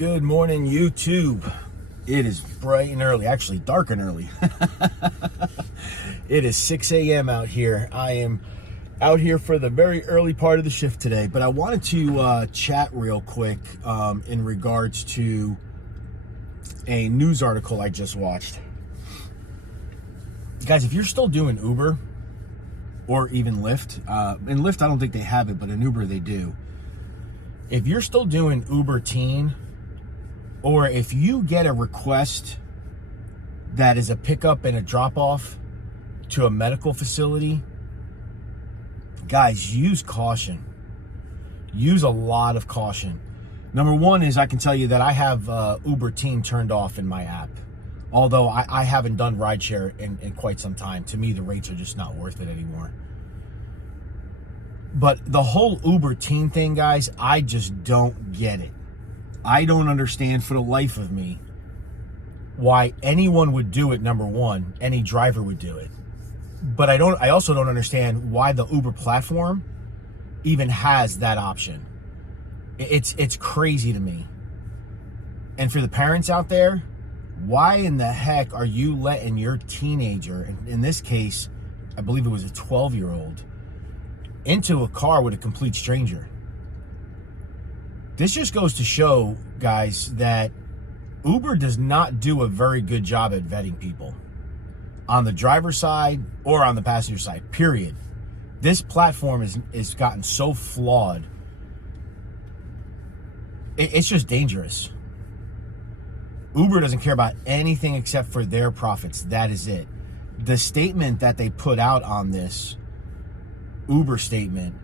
Good morning, YouTube. It is bright and early, actually dark and early. It is 6 a.m. out here. I am out here for the very early part of the shift today, but I wanted to chat real quick in regards to a news article I just watched. Guys, if you're still doing Uber or even Lyft, in Lyft I don't think they have it, but in Uber they do. If you're still doing Uber Teen, or if you get a request that is a pickup and a drop-off to a medical facility, guys, use caution. Use a lot of caution. Number one is I can tell you that I have Uber Teen turned off in my app. Although I haven't done rideshare in quite some time. To me, the rates are just not worth it anymore. But the whole Uber Teen thing, guys, I just don't get it. I don't understand for the life of me why anyone would do it. Number one, any driver would do it. But I also don't understand why the Uber platform even has that option. It's crazy to me. And for the parents out there, why in the heck are you letting your teenager, in this case, I believe it was a 12-year-old, into a car with a complete stranger? This just goes to show, guys, that Uber does not do a very good job at vetting people on the driver's side or on the passenger side, period. This platform is gotten so flawed. It's just dangerous. Uber doesn't care about anything except for their profits. That is it. The statement that they put out on this Uber statement,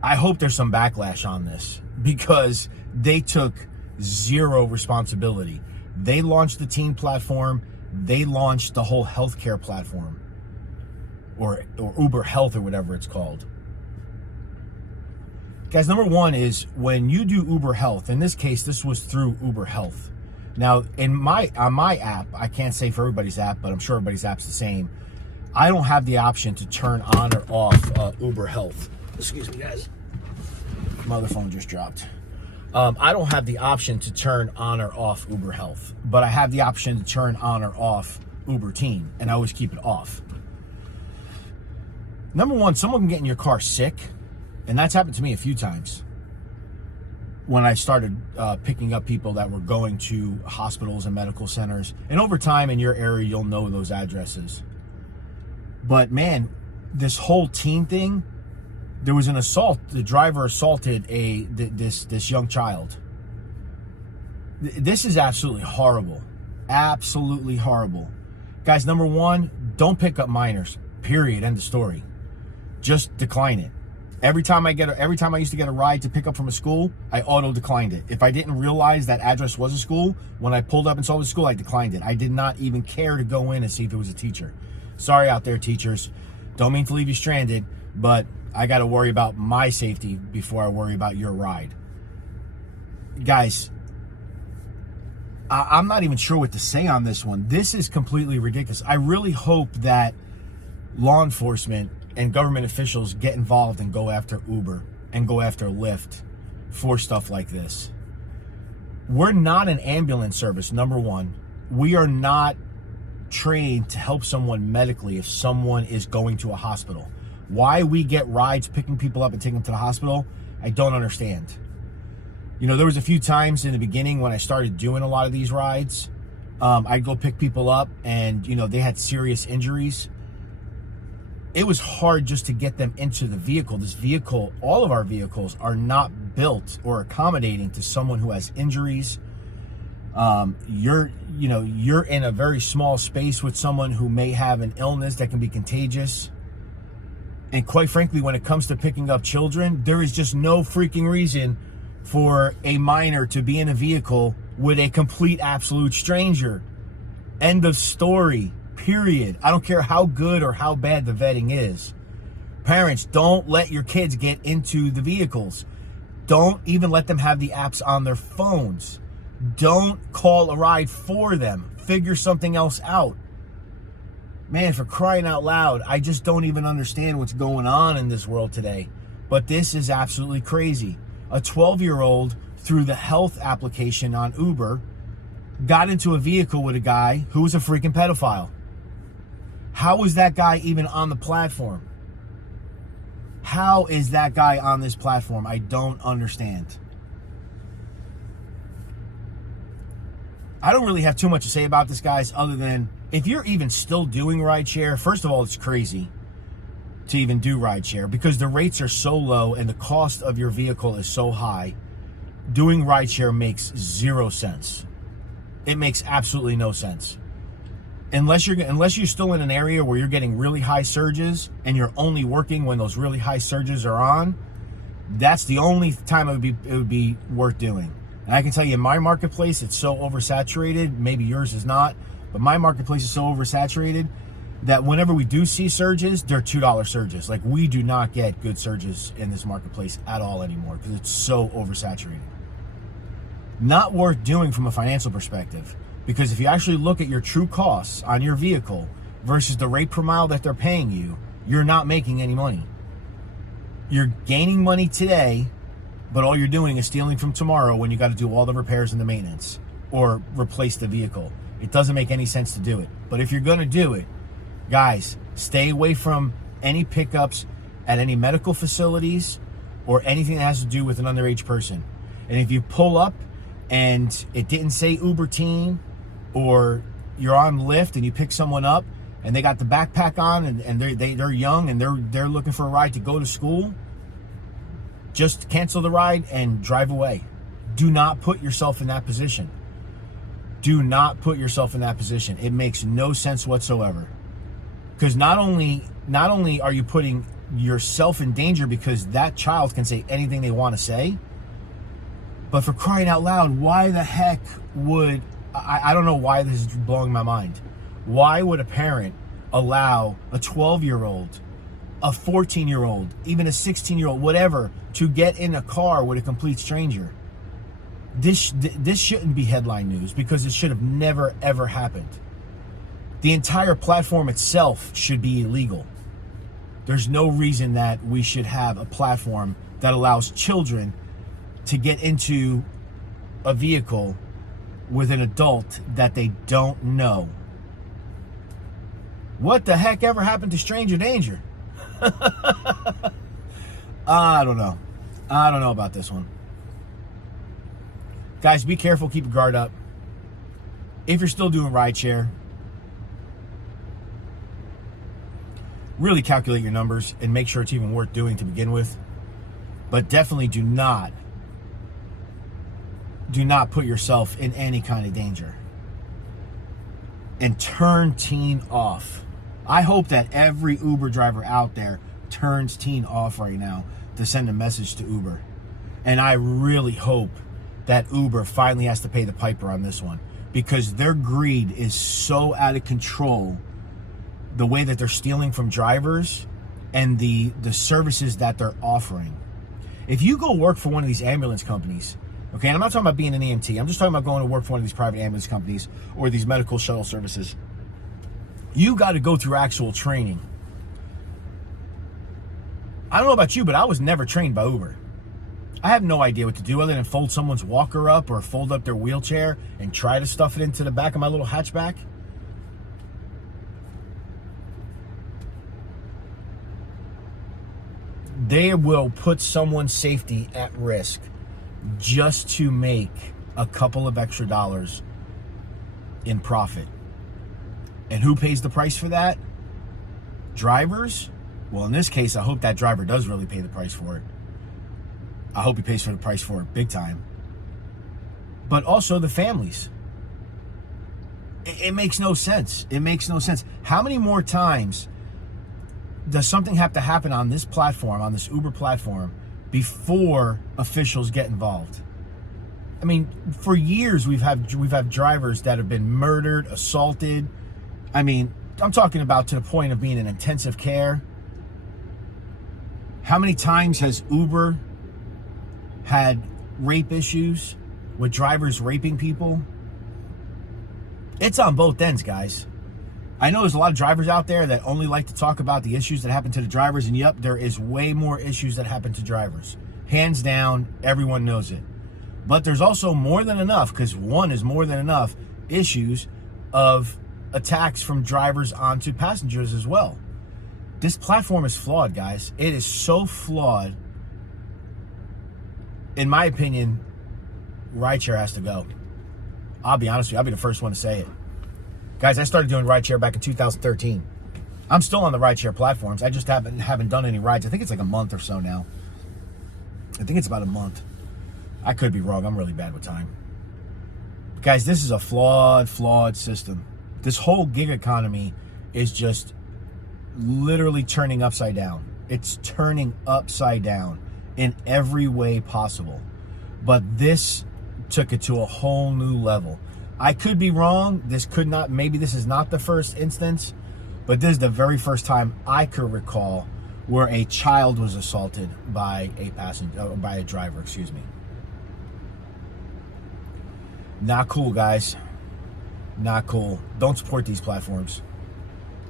I hope there's some backlash on this because they took zero responsibility. They launched the teen platform. They launched the whole healthcare platform or Uber Health or whatever it's called. Guys, number one is when you do Uber Health, in this case, this was through Uber Health. Now, on my app, I can't say for everybody's app, but I'm sure everybody's app's the same. I don't have the option to turn on or off Uber Health. Excuse me, guys. My other phone just dropped. I don't have the option to turn on or off Uber Health, but I have the option to turn on or off Uber Teen, and I always keep it off. Number one, someone can get in your car sick, and that's happened to me a few times when I started picking up people that were going to hospitals and medical centers. And over time in your area, you'll know those addresses. But man, this whole teen thing, there was an assault. The driver assaulted this young child. This is absolutely horrible. Absolutely horrible. Guys, number one, don't pick up minors. Period. End of story. Just decline it. Every time I used to get a ride to pick up from a school, I auto declined it. If I didn't realize that address was a school, when I pulled up and saw it was a school, I declined it. I did not even care to go in and see if it was a teacher. Sorry out there, teachers. Don't mean to leave you stranded, but I got to worry about my safety before I worry about your ride. Guys, I'm not even sure what to say on this one. This is completely ridiculous. I really hope that law enforcement and government officials get involved and go after Uber and go after Lyft for stuff like this. We're not an ambulance service, number one. We are not trained to help someone medically if someone is going to a hospital. Why we get rides picking people up and taking them to the hospital, I don't understand. You know, there was a few times in the beginning when I started doing a lot of these rides, I'd go pick people up and, you know, they had serious injuries. It was hard just to get them into the vehicle. This vehicle, all of our vehicles are not built or accommodating to someone who has injuries. You're in a very small space with someone who may have an illness that can be contagious. And quite frankly, when it comes to picking up children, there is just no freaking reason for a minor to be in a vehicle with a complete absolute stranger. End of story. Period. I don't care how good or how bad the vetting is. Parents, don't let your kids get into the vehicles. Don't even let them have the apps on their phones. Don't call a ride for them. Figure something else out. Man, for crying out loud, I just don't even understand what's going on in this world today. But this is absolutely crazy. a 12-year-old through the health application on Uber got into a vehicle with a guy who was a freaking pedophile. How is that guy even on the platform? How is that guy on this platform? I don't understand. I don't really have too much to say about this, guys, other than if you're even still doing rideshare, first of all, it's crazy to even do rideshare because the rates are so low and the cost of your vehicle is so high. Doing rideshare makes zero sense. It makes absolutely no sense. Unless you're still in an area where you're getting really high surges and you're only working when those really high surges are on, that's the only time it would be worth doing. And I can tell you, in my marketplace, it's so oversaturated. Maybe yours is not, but my marketplace is so oversaturated that whenever we do see surges, they're $2 surges. Like, we do not get good surges in this marketplace at all anymore because it's so oversaturated. Not worth doing from a financial perspective, because if you actually look at your true costs on your vehicle versus the rate per mile that they're paying you, you're not making any money. You're gaining money today, but all you're doing is stealing from tomorrow when you got to do all the repairs and the maintenance or replace the vehicle. It doesn't make any sense to do it. But if you're going to do it, guys, stay away from any pickups at any medical facilities or anything that has to do with an underage person. And if you pull up and it didn't say Uber Teen, or you're on Lyft and you pick someone up and they got the backpack on and they're young and they're looking for a ride to go to school, just cancel the ride and drive away. Do not put yourself in that position. Do not put yourself in that position. It makes no sense whatsoever. Because not only are you putting yourself in danger because that child can say anything they want to say, but for crying out loud, why the heck would, I don't know why this is blowing my mind. Why would a parent allow a 12-year-old, a 14-year-old, even a 16-year-old, whatever, to get in a car with a complete stranger? This shouldn't be headline news because it should have never, ever happened. The entire platform itself should be illegal. There's no reason that we should have a platform that allows children to get into a vehicle with an adult that they don't know. What the heck ever happened to stranger danger? I don't know. I don't know about this one. Guys, be careful. Keep your guard up. If you're still doing rideshare, really calculate your numbers and make sure it's even worth doing to begin with. But definitely do not put yourself in any kind of danger. And turn Teen off. I hope that every Uber driver out there turns Teen off right now to send a message to Uber. And I really hope that Uber finally has to pay the piper on this one, because their greed is so out of control, the way that they're stealing from drivers and the services that they're offering. If you go work for one of these ambulance companies, okay, and I'm not talking about being an EMT, I'm just talking about going to work for one of these private ambulance companies or these medical shuttle services, you got to go through actual training. I don't know about you, but I was never trained by Uber. I have no idea what to do other than fold someone's walker up or fold up their wheelchair and try to stuff it into the back of my little hatchback. They will put someone's safety at risk just to make a couple of extra dollars in profit. And who pays the price for that? Drivers? Well, in this case, I hope that driver does really pay the price for it. I hope he pays for the price for it big time. But also the families. It makes no sense. It makes no sense. How many more times does something have to happen on this platform, on this Uber platform, before officials get involved? I mean, for years we've had drivers that have been murdered, assaulted. I mean, I'm talking about to the point of being in intensive care. How many times has Uber had rape issues with drivers raping people? It's on both ends, guys. I know there's a lot of drivers out there that only like to talk about the issues that happen to the drivers, and yep, there is way more issues that happen to drivers. Hands down, everyone knows it. But there's also more than enough, because one is more than enough, issues of attacks from drivers onto passengers as well. This platform is flawed, guys. It is so flawed. In my opinion, rideshare has to go. I'll be honest with you. I'll be the first one to say it. Guys, I started doing rideshare back in 2013. I'm still on the rideshare platforms. I just haven't done any rides. I think it's like a month or so now. I think it's about a month. I could be wrong. I'm really bad with time. Guys, this is a flawed system. This whole gig economy is just literally turning upside down. It's turning upside down in every way possible. But this took it to a whole new level. I could be wrong. Maybe this is not the first instance, but this is the very first time I could recall where a child was assaulted by a driver, excuse me. Not cool, guys. Not cool. Don't support these platforms.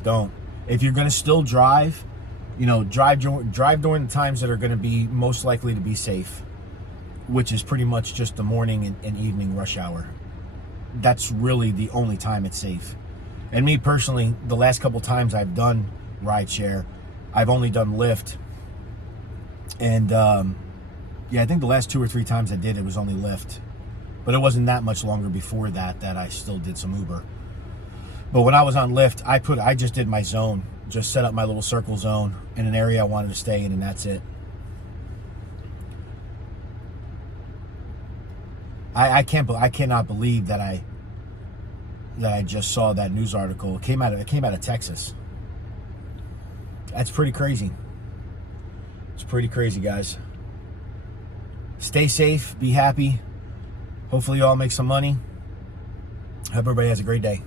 Don't. If you're going to still drive, drive during the times that are going to be most likely to be safe, which is pretty much just the morning and evening rush hour. That's really the only time it's safe. And me personally, the last couple times I've done rideshare, I've only done Lyft. And I think the last 2 or 3 times I did, it was only Lyft. But it wasn't that much longer before that I still did some Uber. But when I was on Lyft, I just did my zone. Just set up my little circle zone in an area I wanted to stay in, and that's it. I cannot believe that I just saw that news article. It came out of Texas. That's pretty crazy. It's pretty crazy, guys. Stay safe, be happy. Hopefully you all make some money. Hope everybody has a great day.